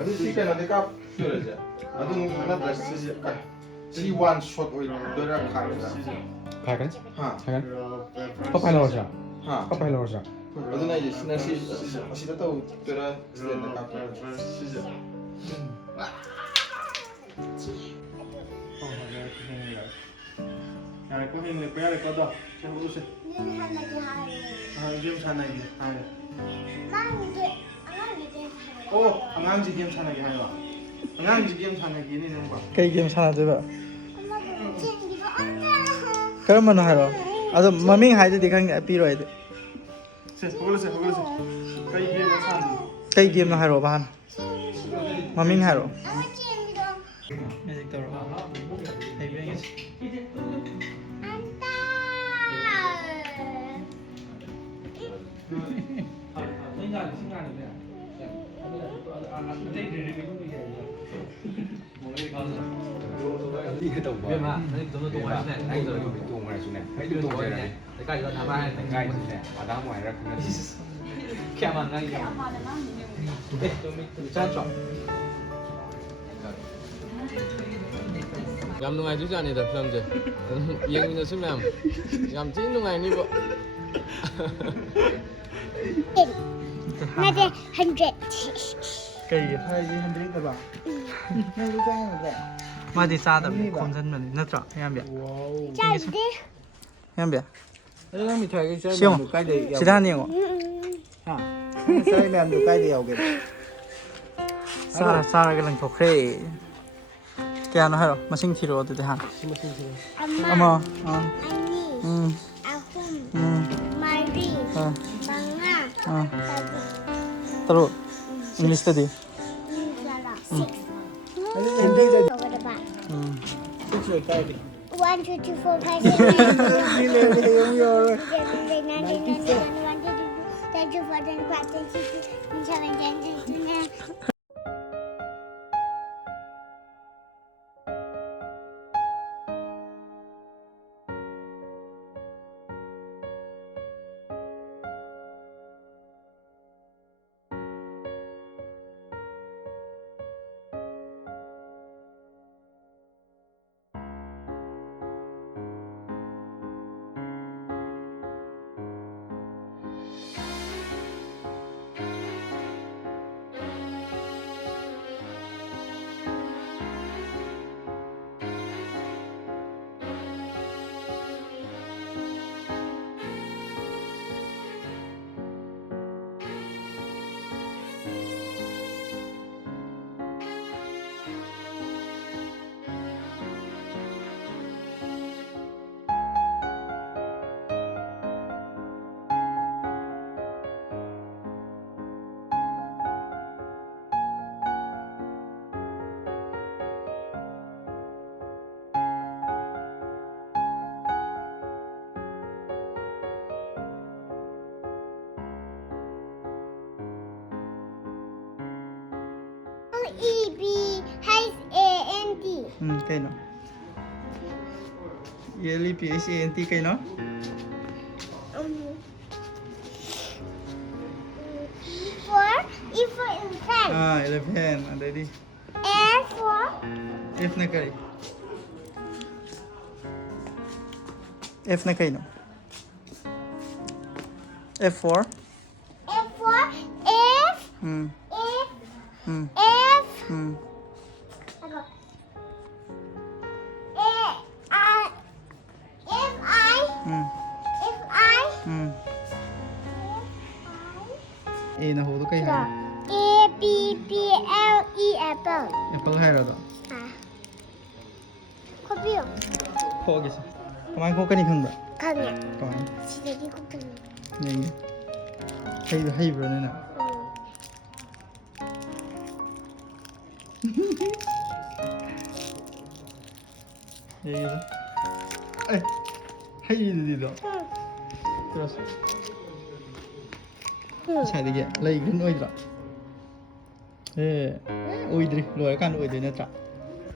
ꯑꯗꯨ ꯁꯤ ꯀꯩꯅꯣꯗꯤ ꯀꯥꯞꯇꯣꯏꯔꯁꯦ ꯑꯗꯨ ꯅꯠꯇ꯭ꯔ ꯁꯤ ꯋꯥꯟ ꯁꯣꯠ ꯑꯣꯏꯗꯣꯏꯔꯥ ꯈꯥꯏꯔꯒ खागोन ꯍꯥ खागोन कपाय लहरजा ꯍꯥ कपाय लहरजा ꯑꯗꯨꯅ ꯑꯩꯁꯦ ꯁꯤꯅ ꯑꯁꯤꯗ ꯇꯧꯗꯣꯏꯔꯥ ꯁꯤꯗ ꯀꯥꯞꯇꯣꯏꯔꯥ ꯁꯤꯁꯦ ꯌꯥꯔꯦꯀꯣ ꯍꯦꯡꯂꯦꯀꯣ ꯌꯥꯔꯦꯀꯣ ꯑꯗꯣ ꯁꯦꯝꯍꯧꯔꯁꯦ ꯒꯦꯝ ꯁꯥꯟꯅꯒꯦ ꯍꯥꯏꯔꯦ ꯑꯣ ꯑꯉꯥꯡꯁꯤ ꯒꯦꯝ ꯁꯥꯟꯅꯒꯦ ꯍꯥꯏꯕ ꯑꯉꯥꯡꯁꯤ ꯒꯦꯝ ꯁꯥꯟꯅꯒꯦꯅꯦ ꯅꯪꯕ ꯀꯩ ꯒꯦꯝ ꯁꯥꯟꯅꯗꯣꯏꯕ ꯀꯔꯝꯕꯅꯣ ꯍꯥꯏꯔꯣ ꯑꯗꯣ ꯃꯃꯤꯡ ꯍꯥꯏꯗꯗꯤ ꯈꯪꯗꯦ ꯄꯤꯔꯣꯏ ꯑꯩꯗꯤ ꯁꯦ ꯍꯧꯒꯠꯂꯁꯦ ꯍꯧꯒꯠꯂꯁꯦ ꯀꯩ ꯒꯦꯝꯅꯣ ꯁꯥꯟꯅꯗꯣꯏꯅꯣ ꯀꯩ ꯒꯦꯝꯅꯣ ꯍꯥꯏꯔꯛꯑꯣ ꯍꯥꯟꯅ ꯃꯃꯤꯡ ꯍꯥꯏꯔꯛꯑꯣ ꯃꯦꯖꯤꯛ ꯇꯧꯔꯛꯑꯣ ꯍꯩꯕ꯭ꯔꯥ ꯌꯦꯡꯒꯦ ꯌꯥꯝ ꯅꯨꯡꯉꯥꯏꯗꯣꯏ ꯖꯥꯠꯅꯤꯗ ꯐꯤꯂꯝꯁꯦ ꯌꯦꯡꯃꯤꯟꯅꯁꯤ ꯃꯌꯥꯝ ꯌꯥꯝ ꯊꯤꯅ ꯅꯨꯡꯉꯥꯏꯅꯤꯕ ꯅꯠꯇꯦ 100 ꯀꯩꯒꯤ ꯍꯥꯏꯗꯤ 100 ꯗꯕ ꯅꯪꯁꯨ ꯆꯥꯅꯗ꯭ꯔꯦ ꯃꯥꯗꯤ ꯆꯥꯗꯕꯅꯤ ꯈꯣꯝꯖꯟꯕꯅꯤ ꯅꯠꯇ꯭ꯔꯣ ꯌꯥꯝꯕꯤ ꯆꯥꯗꯦ ꯌꯥꯝꯕꯤ ꯑꯗꯣ ꯅꯪ ꯃꯤꯊꯥꯏꯒꯤ ꯆꯥꯏ ꯁꯤꯌꯣ ꯃꯌꯥꯝꯗꯣ ꯀꯥꯏꯗ ꯌꯥꯎꯒꯦ ꯁꯤꯗ ꯍꯥꯟꯅ ꯌꯦꯡꯉꯣ ꯍꯥ ꯆꯥꯏ ꯃꯌꯥꯝꯗꯣ ꯀꯥꯏꯗ ꯌꯥꯎꯒꯦ ꯆꯥꯔꯒ ꯂꯪꯊꯣꯛꯈ꯭ꯔꯦ ꯀꯌꯥꯅꯣ ꯍꯥꯏꯔꯣ ꯃꯁꯤꯡ ꯊꯤꯔꯛꯑꯣ ꯑꯗꯨꯗꯤ ꯍꯥꯟꯅ ꯑꯃ ꯑꯅꯤ ꯑꯍꯨꯝ ꯃꯔꯤ ꯃꯉꯥ ꯇꯔꯨꯛ ꯏꯪꯂꯤꯁꯇꯗꯤ One, two, three, four, five, six, E-B-H-A-N-T. Kayno. E-L-E-P-H-A-N-T kayno? E for elephant. Elephant. Ready? F for F na kay. F na kayno. F for? F for F. F. A na hulo kay ha. A-P-P-L-E apple. Apple hai rồi. 커피요. Khoge sa. Kamay ko kani khang ba? 강이야. Kamay. 시래기 콩탕. Ngi. Hay bro na. Ngi. Ai. Hay đi đó. Terus. ꯉꯁꯥꯏꯗꯒꯤ ꯂꯩꯈ꯭ꯔ ꯑꯣꯏꯗ꯭ꯔꯥ ꯑꯣꯏꯗ꯭ꯔꯤ ꯂꯣꯏꯔꯀꯥꯟꯗ ꯑꯣꯏꯗꯣꯏ ꯅꯠꯇ꯭ꯔꯥ